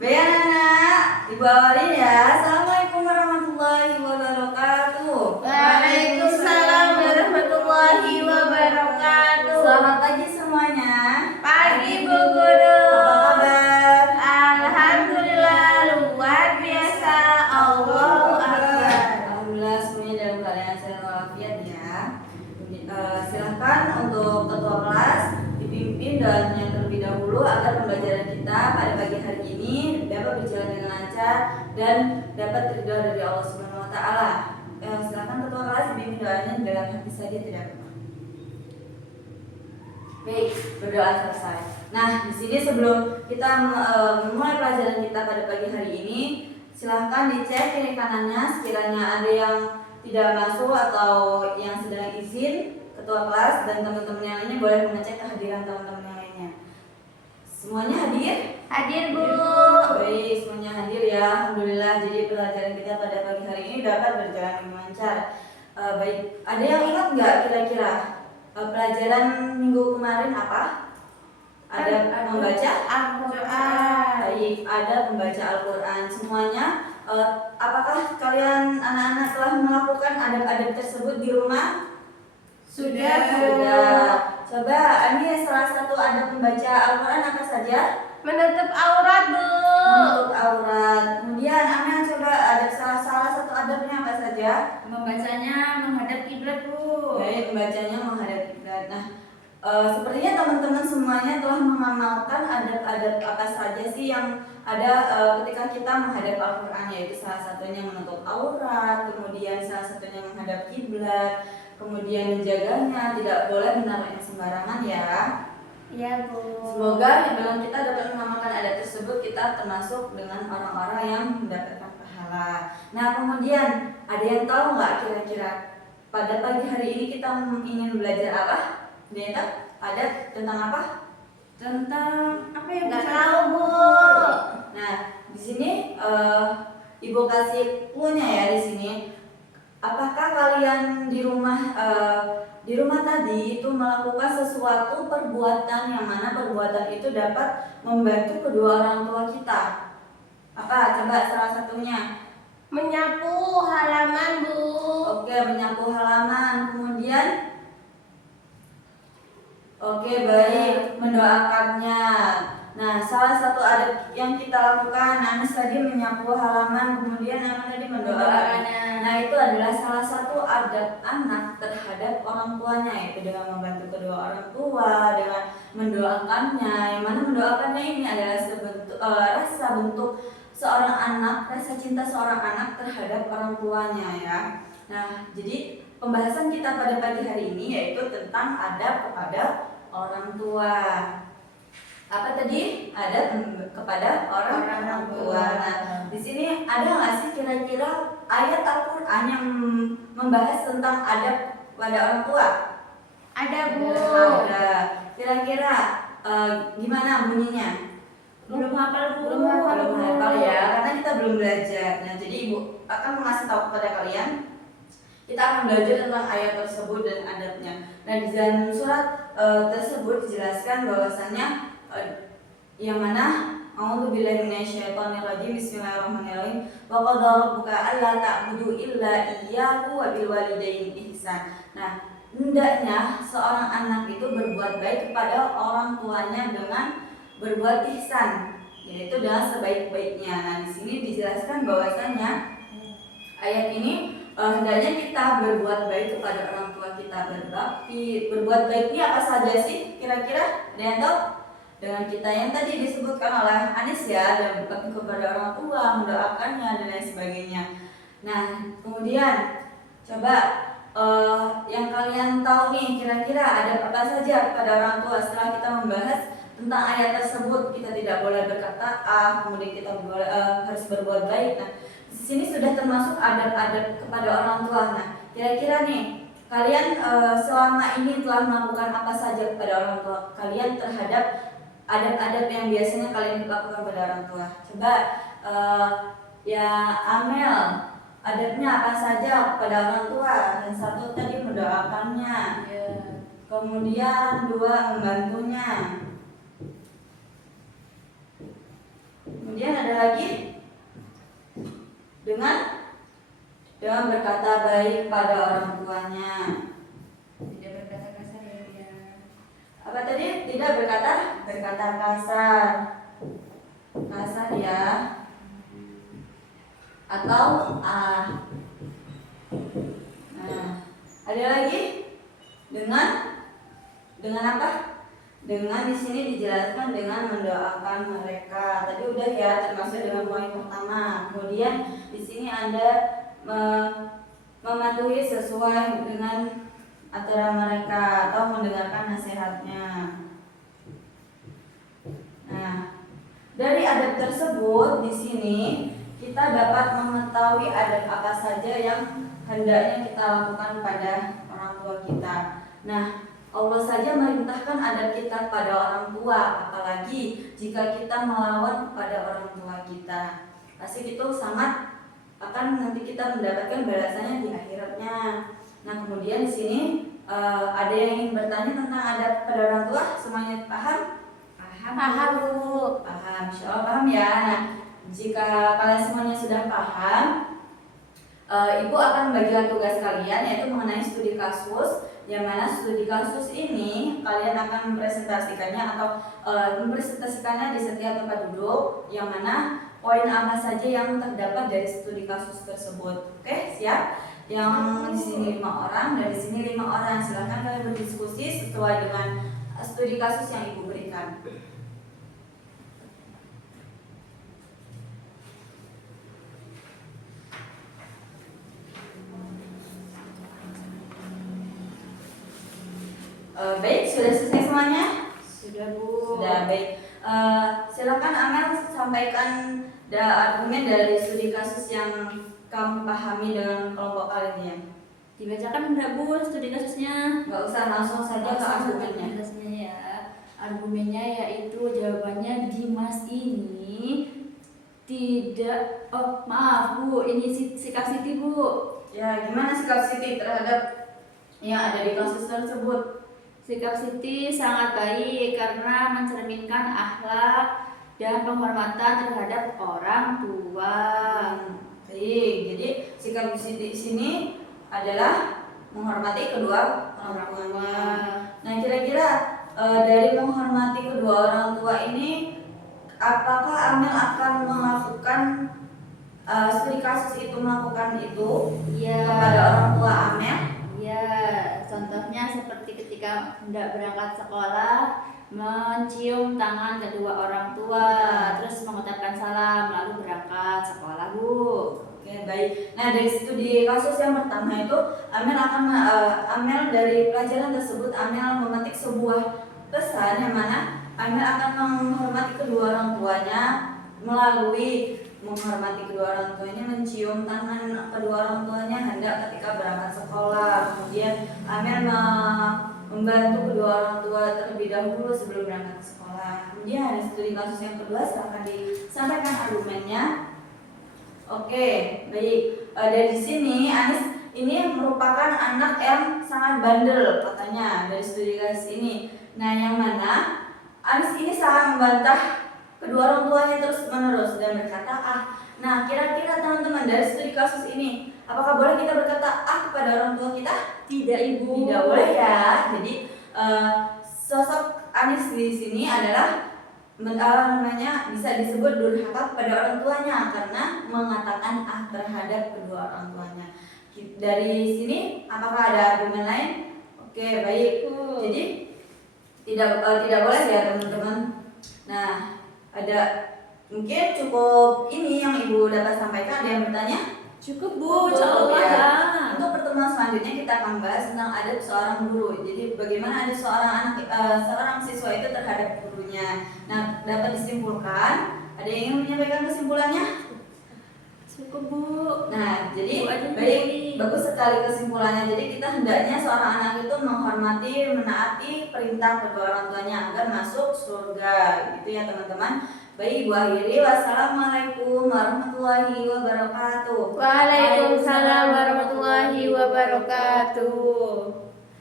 Baik anak-anak, Ibu awalin ya. Assalamualaikum warahmatullahi wabarakatuh. Waalaikumsalam warahmatullahi wabarakatuh. Selamat pagi semuanya. Pagi Bu Guru. Apa kabar? Alhamdulillah luar biasa. Allahu Akbar. Alhamdulillah semuanya dalam keadaan sehat walafiat ya. Silahkan untuk ketua kelas dipimpin doanya terlebih dahulu agar pembelajaran kita pada pagi hari ini dapat berjalan dengan lancar dan dapat ridho dari Allah Subhanahu Wa Taala. Silahkan ketua kelas dipimpin doanya dalam hati saja tidak apa. Baik, berdoa selesai. Nah, di sini sebelum kita memulai pelajaran kita pada pagi hari ini, silahkan dicek kiri kanannya sekiranya ada yang tidak masuk atau yang sedang izin. Ketua kelas dan teman-teman yang lainnya boleh mengecek kehadiran teman-teman yang lainnya. Semuanya hadir? Hadir Bu. Baik, semuanya hadir ya. Alhamdulillah. Jadi pelajaran kita pada pagi hari ini dapat berjalan dengan lancar. Baik, ada yang ingat nggak kira-kira pelajaran minggu kemarin apa? Ada membaca Al-Quran. Baik, ada membaca Al-Quran. Semuanya, apakah kalian anak-anak telah melakukan adab-adab tersebut di rumah? Sudah Bu. Sudah. Coba, ini salah satu adab membaca Al-Quran apa saja? Menutup aurat Bu. Menutup aurat. Kemudian, Amel coba ada salah satu adabnya apa saja? Membacanya menghadap kiblat Bu. Baik, membacanya menghadap kiblat. Nah, sepertinya teman-teman semuanya telah mengamalkan adab-adab apa saja sih yang ada ketika kita menghadap Al-Quran, yaitu salah satunya menutup aurat, kemudian salah satunya menghadap kiblat, kemudian menjaganya, tidak boleh menaruhnya sembarangan ya. Iya Bu. Semoga dalam kita dapat mengamalkan adab tersebut, kita termasuk dengan orang-orang yang mendapatkan pahala. Nah, kemudian ada yang tahu nggak kira-kira pada pagi hari ini kita ingin belajar apa? Ada yang tahu? Ada tentang apa? Tentang apa ya? Nggak tahu Bu. Nah, di sini Ibu kasih clue-nya ya di sini. Apakah kalian di rumah tadi itu melakukan sesuatu perbuatan yang mana perbuatan itu dapat membantu kedua orang tua kita? Apa? Coba salah satunya. Menyapu halaman Bu. Oke, menyapu halaman. Kemudian, oke, baik, mendoakannya. Nah, salah satu adab yang kita lakukan, Anis tadi menyapu halaman, kemudian Anis tadi mendoakannya. Nah, itu adalah salah satu adab anak terhadap orang tuanya, yaitu dengan membantu kedua orang tua, dengan mendoakannya. Yang mana mendoakannya ini adalah rasa bentuk seorang anak, rasa cinta seorang anak terhadap orang tuanya ya. Nah, jadi pembahasan kita pada pagi hari ini yaitu tentang adab kepada orang tua. Apa tadi? Adab kepada orang tua. Nah, di sini ada nggak sih kira-kira ayat Al-Quran yang membahas tentang adab kepada orang tua? Ada Bu. Ada. Kira-kira gimana bunyinya? Belum hafal Bu. Belum hafal ya, karena kita belum belajar. Nah, jadi Ibu akan mengasih tahu kepada kalian. Kita akan belajar tentang ayat tersebut dan adabnya. Nah, di dalam surat tersebut dijelaskan bahwasanya yang mana a'udzubillahi minasyaitonirrajim, bismillahirrahmanirrahim, wa qadara rabbuka alla ta'budu illa iyyahu wa bil walidaini ihsan. Nah, hendaknya seorang anak itu berbuat baik kepada orang tuanya dengan berbuat ihsan, yaitu dengan sebaik-baiknya. Nah, di sini dijelaskan bahwasanya ayat ini hendaknya kita berbuat baik kepada orang tua kita, berbakti. Berbuat baik ini apa saja sih? Kira-kira ada yang tahu? Dengan kita yang tadi disebutkan oleh Anis ya, dan berbakti kepada orang tua, mendoakannya dan lain sebagainya. Nah, kemudian coba yang kalian tahu nih, kira-kira ada apa saja kepada orang tua setelah kita membahas tentang ayat tersebut. Kita tidak boleh berkata kemudian kita harus berbuat baik. Nah, di sini sudah termasuk adab-adab kepada orang tua. Nah, kira-kira nih kalian selama ini telah melakukan apa saja kepada orang tua kalian terhadap adab-adab yang biasanya kalian lakukan pada orang tua? Coba ya Amel, adabnya apa saja kepada orang tua? Dan satu tadi mendoakannya. Kemudian dua membantunya. Kemudian ada lagi dengan berkata baik pada orang tuanya. Tidak berkata kasar ya dia. Apa tadi? Tidak berkata kasar. Kasar ya. Atau Nah, ada lagi dengan apa? Dengan di sini dijelaskan dengan mendoakan mereka. Tadi udah ya, termasuk dengan poin pertama. Kemudian di sini Anda mematuhi sesuai dengan aturan mereka atau mendengarkan nasihatnya. Nah, dari adab tersebut di sini kita dapat mengetahui adab apa saja yang hendaknya kita lakukan pada orang tua kita. Nah, Allah saja merintahkan adab kita pada orang tua, apalagi jika kita melawan kepada orang tua kita. Pasti itu sangat akan nanti kita mendapatkan balasannya di akhiratnya. Nah, kemudian di sini ada yang ingin bertanya tentang adab pada orang tua, semuanya paham? Paham Bu. Paham, insya Allah paham ya. Nah, jika kalian semuanya sudah paham, Ibu akan membagikan tugas kalian yaitu mengenai studi kasus, yang mana studi kasus ini kalian akan mempresentasikannya atau mempresentasikannya di setiap tempat duduk, yang mana poin apa saja yang terdapat dari studi kasus tersebut. Oke, siap? Yang di sini 5 orang, dari sini 5 orang. Silahkan kalian berdiskusi sesuai dengan studi kasus yang Ibu berikan. Baik, sudah selesai semuanya? Sudah Bu. Sudah, baik. Silakan Amel sampaikan argumen dari studi kasus yang kamu pahami dengan kelompok kalian. Dibacakan enggak Bu studi kasusnya? Nggak usah, langsung saja ke argumennya. Kasusnya ya. Argumennya yaitu jawabannya Dimas ini tidak. Oh maaf Bu, ini sikap Siti Bu. Ya, gimana sikap Siti terhadap yang ada di kasus tersebut? Sikap Siti sangat baik karena mencerminkan akhlak dan penghormatan terhadap orang tua. Baik, jadi sikap Siti sini adalah menghormati kedua orang tuanya. Nah, kira-kira dari menghormati kedua orang tua ini, apakah Amel akan melakukan studi kasus itu melakukan itu kepada orang tua Amel? Ya, contohnya seperti ketika hendak berangkat sekolah, mencium tangan kedua orang tua, terus mengucapkan salam, lalu berangkat sekolah, Bu. Oke, baik. Nah, dari studi kasus yang pertama itu, Amel dari pelajaran tersebut, Amel memetik sebuah pesan yang mana Amel akan menghormati kedua orang tuanya melalui menghormati kedua orang tuanya, mencium tangan kedua orang tuanya hendak ketika berangkat sekolah. Kemudian Amel membantu kedua orang tua terlebih dahulu sebelum berangkat ke sekolah. Kemudian ada studi kasus yang kedua, silahkan disampaikan argumennya. Oke, baik. Dari sini Anis ini merupakan anak yang sangat bandel katanya dari studi kasus ini. Nah, yang mana Anis ini sangat membantah kedua orang tuanya terus menerus dan berkata Nah, kira-kira teman-teman dari studi kasus ini, apakah boleh kita berkata kepada orang tua kita? Tidak, Ibu. Tidak boleh ya. Jadi sosok Anis di sini adalah bisa disebut durhaka kepada orang tuanya karena mengatakan terhadap kedua orang tuanya. Dari sini apakah ada argumen lain? Oke, baik. Jadi tidak boleh ya teman-teman. Nah, ada mungkin cukup ini yang Ibu dapat sampaikan. Ada yang bertanya? Cukup Bu, Cukup, ya. ya. Untuk pertemuan selanjutnya kita akan bahas tentang adab seorang guru. Jadi bagaimana ada seorang siswa itu terhadap gurunya. Nah, dapat disimpulkan. Ada yang ingin menyampaikan kesimpulannya? Cukup Bu. Nah, jadi Bu, baik, bagus sekali kesimpulannya. Jadi kita hendaknya seorang anak itu menghormati, menaati perintah kedua orang tuanya agar masuk surga. Gitu ya teman-teman. Baik, Ibu akhiri. Wassalamualaikum warahmatullahi wabarakatuh. Waalaikumsalam warahmatullahi wabarakatuh.